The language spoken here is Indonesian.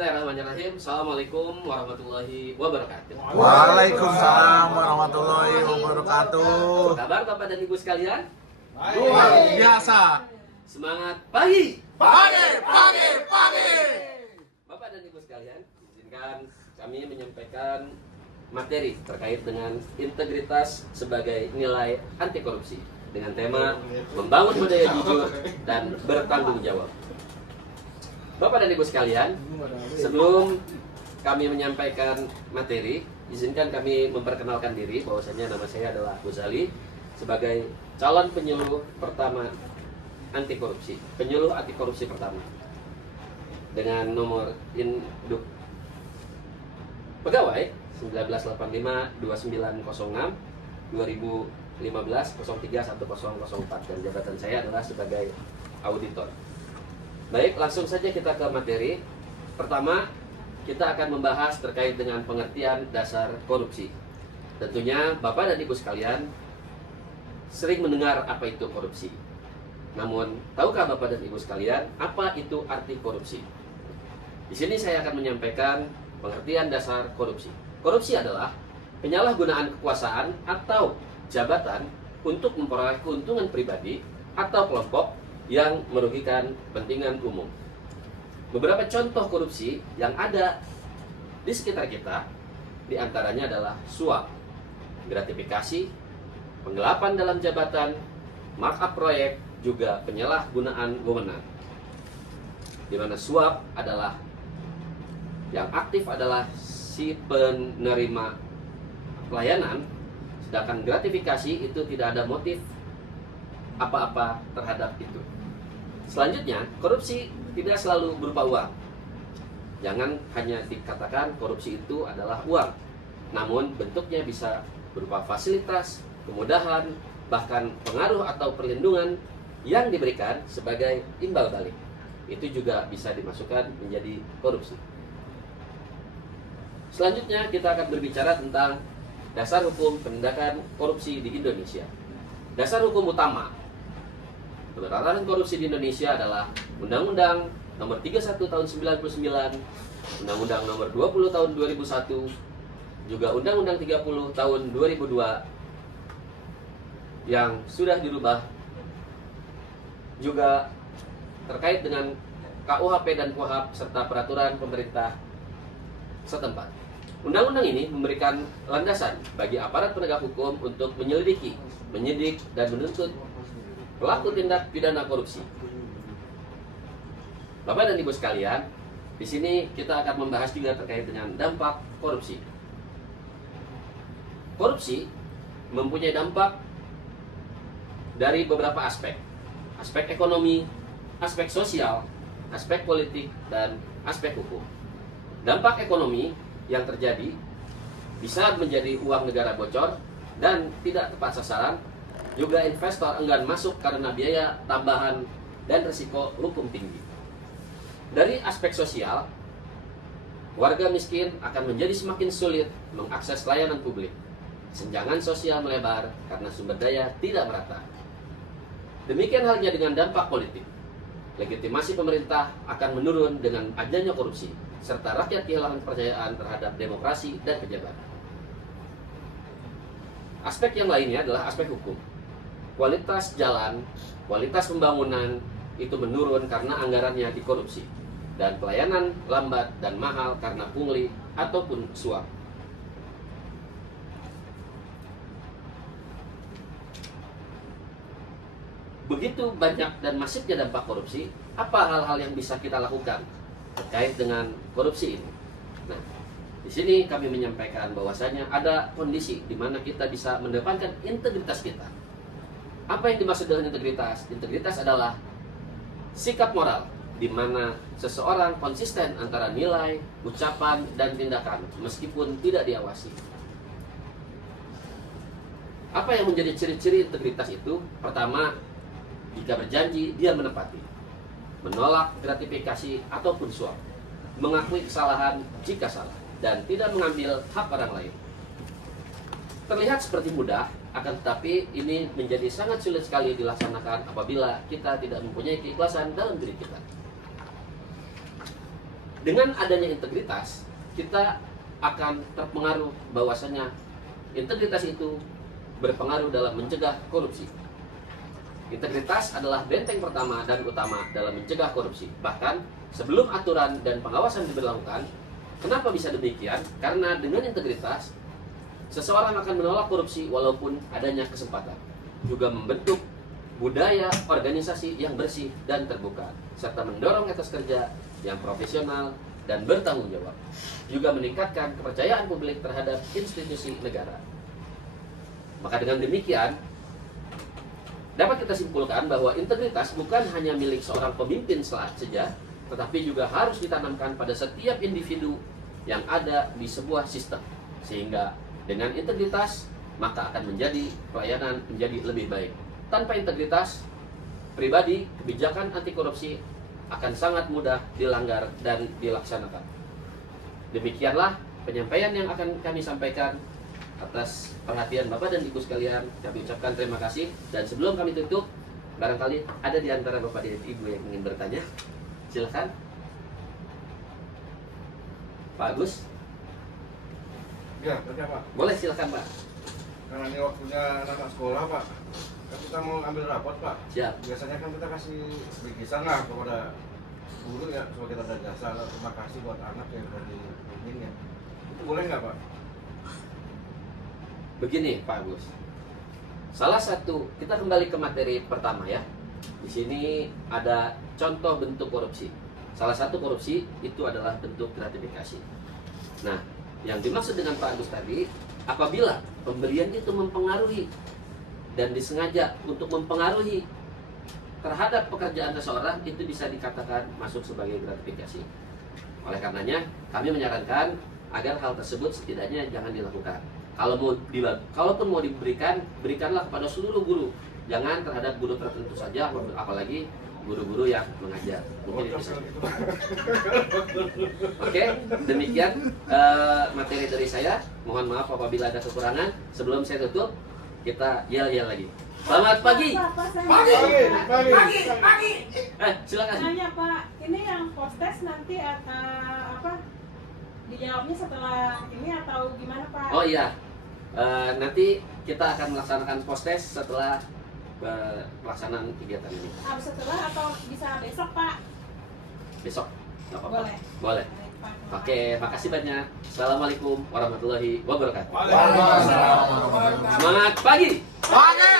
Bismillahirrahmanirrahim. Assalamualaikum warahmatullahi wabarakatuh. Waalaikumsalam warahmatullahi wabarakatuh. Apa kabar Bapak dan Ibu sekalian? Luar biasa. Semangat pagi. Pagi. Bapak dan Ibu sekalian, izinkan kami menyampaikan materi terkait dengan integritas sebagai nilai anti korupsi dengan tema membangun budaya jujur dan bertanggung jawab. Bapak dan Ibu sekalian, sebelum kami menyampaikan materi, izinkan kami memperkenalkan diri bahwasanya nama saya adalah Gozali sebagai calon penyuluh pertama anti korupsi, penyuluh anti korupsi pertama dengan nomor induk pegawai 1985 2906 2015 03 1004 dan jabatan saya adalah sebagai auditor. Baik, langsung saja kita ke materi. Pertama, kita akan membahas terkait dengan pengertian dasar korupsi. Tentunya Bapak dan Ibu sekalian sering mendengar apa itu korupsi. Namun, tahukah Bapak dan Ibu sekalian apa itu arti korupsi? Di sini saya akan menyampaikan pengertian dasar korupsi. Korupsi adalah penyalahgunaan kekuasaan atau jabatan untuk memperoleh keuntungan pribadi atau kelompok yang merugikan kepentingan umum. Beberapa contoh korupsi yang ada di sekitar kita diantaranya adalah suap, gratifikasi, penggelapan dalam jabatan, markup proyek, juga penyalahgunaan wewenang. Di mana suap adalah yang aktif adalah si penerima pelayanan, sedangkan gratifikasi itu tidak ada motif apa-apa terhadap itu. Selanjutnya, korupsi tidak selalu berupa uang. Jangan hanya dikatakan korupsi itu adalah uang, namun bentuknya bisa berupa fasilitas, kemudahan, bahkan pengaruh atau perlindungan yang diberikan sebagai imbal balik. Itu juga bisa dimasukkan menjadi korupsi. Selanjutnya kita akan berbicara tentang dasar hukum penindakan korupsi di Indonesia. Dasar hukum utama pemberantasan korupsi di Indonesia adalah Undang-Undang Nomor 31 Tahun 99, Undang-Undang Nomor 20 Tahun 2001, juga Undang-Undang 30 Tahun 2002 yang sudah dirubah, juga terkait dengan KUHP dan KUHAP serta peraturan pemerintah setempat. Undang-undang ini memberikan landasan bagi aparat penegak hukum untuk menyelidiki, menyidik, dan menuntut pelaku tindak pidana korupsi. Bapak dan Ibu sekalian, di sini kita akan membahas juga terkait dengan dampak korupsi. Korupsi mempunyai dampak dari beberapa aspek. Aspek ekonomi, aspek sosial, aspek politik, dan aspek hukum. Dampak ekonomi yang terjadi bisa menjadi uang negara bocor dan tidak tepat sasaran. Juga investor enggan masuk karena biaya tambahan dan risiko hukum tinggi. Dari aspek sosial, warga miskin akan menjadi semakin sulit mengakses layanan publik. Senjangan sosial melebar karena sumber daya tidak merata. Demikian halnya dengan dampak politik. Legitimasi pemerintah akan menurun dengan adanya korupsi, serta rakyat kehilangan kepercayaan terhadap demokrasi dan pejabat. Aspek yang lainnya adalah aspek hukum. Kualitas jalan, kualitas pembangunan itu menurun karena anggarannya dikorupsi, dan pelayanan lambat dan mahal karena pungli ataupun suap. Begitu banyak dan masifnya dampak korupsi, apa hal-hal yang bisa kita lakukan terkait dengan korupsi ini? Nah, di sini kami menyampaikan bahwasanya ada kondisi di mana kita bisa mendepankan integritas kita. Apa yang dimaksud dengan integritas? Integritas adalah sikap moral di mana seseorang konsisten antara nilai, ucapan, dan tindakan meskipun tidak diawasi. Apa yang menjadi ciri-ciri integritas itu? Pertama, jika berjanji, dia menepati. Menolak gratifikasi ataupun suap. Mengakui kesalahan jika salah. Dan tidak mengambil hak orang lain. Terlihat seperti mudah, akan tetapi ini menjadi sangat sulit sekali dilaksanakan apabila kita tidak mempunyai keikhlasan dalam diri kita. dengan adanya integritas, kita akan terpengaruh bahwasanya integritas itu berpengaruh dalam mencegah korupsi. Integritas adalah benteng pertama dan utama dalam mencegah korupsi. Bahkan sebelum aturan dan pengawasan diberlakukan, kenapa bisa demikian? Karena dengan integritas, seseorang akan menolak korupsi walaupun adanya kesempatan. Juga membentuk budaya organisasi yang bersih dan terbuka, serta mendorong etos kerja yang profesional dan bertanggung jawab. Juga meningkatkan kepercayaan publik terhadap institusi negara. Maka dengan demikian, dapat kita simpulkan bahwa integritas bukan hanya milik seorang pemimpin saja, tetapi juga harus ditanamkan pada setiap individu yang ada di sebuah sistem. Sehingga dengan integritas, maka akan menjadi pelayanan menjadi lebih baik. Tanpa integritas pribadi, kebijakan anti korupsi akan sangat mudah dilanggar dan dilaksanakan. Demikianlah penyampaian yang akan kami sampaikan. Atas perhatian Bapak dan Ibu sekalian, kami ucapkan terima kasih. Dan sebelum kami tutup, barangkali ada di antara Bapak dan Ibu yang ingin bertanya. Silakan, Pak Agus. Ya, betul Pak. Boleh, silakan Pak. Karena ini waktunya anak sekolah Pak, kan kita mau ambil rapot Pak. Siap. Biasanya kan kita kasih bingkisan lah kepada guru ya, sebagai tanda jasa terima kasih buat anak yang udah dibimbing ya. Itu boleh nggak Pak? Begini Pak Agus, salah satu, kita kembali ke materi pertama ya. Di sini ada contoh bentuk korupsi. Salah satu korupsi itu adalah bentuk gratifikasi. Nah, yang dimaksud dengan Pak Agus tadi, apabila pemberian itu mempengaruhi dan disengaja untuk mempengaruhi terhadap pekerjaan seseorang, itu bisa dikatakan masuk sebagai gratifikasi. Oleh karenanya, kami menyarankan agar hal tersebut setidaknya jangan dilakukan. Kalaupun mau diberikan, berikanlah kepada seluruh guru. Jangan terhadap guru tertentu saja, apalagi guru-guru yang mengajar. Mungkin itu saja. Oke, demikian materi dari saya. Mohon maaf apabila ada kekurangan. Sebelum saya tutup, kita yel-yel lagi. Selamat pagi. Pagi. Silakan. Nanya Pak, ini yang post-test nanti apa dijawabnya setelah ini atau gimana Pak? Oh iya, nanti kita akan melaksanakan post-test setelah pelaksanaan kegiatan ini. Harus setelah atau bisa besok Pak? Besok, nggak apa-apa. Boleh. Boleh. Baik, Pak. Oke, makasih banyak. Assalamualaikum warahmatullahi wabarakatuh. Waalaikumsalam. Semangat pagi. Pagi.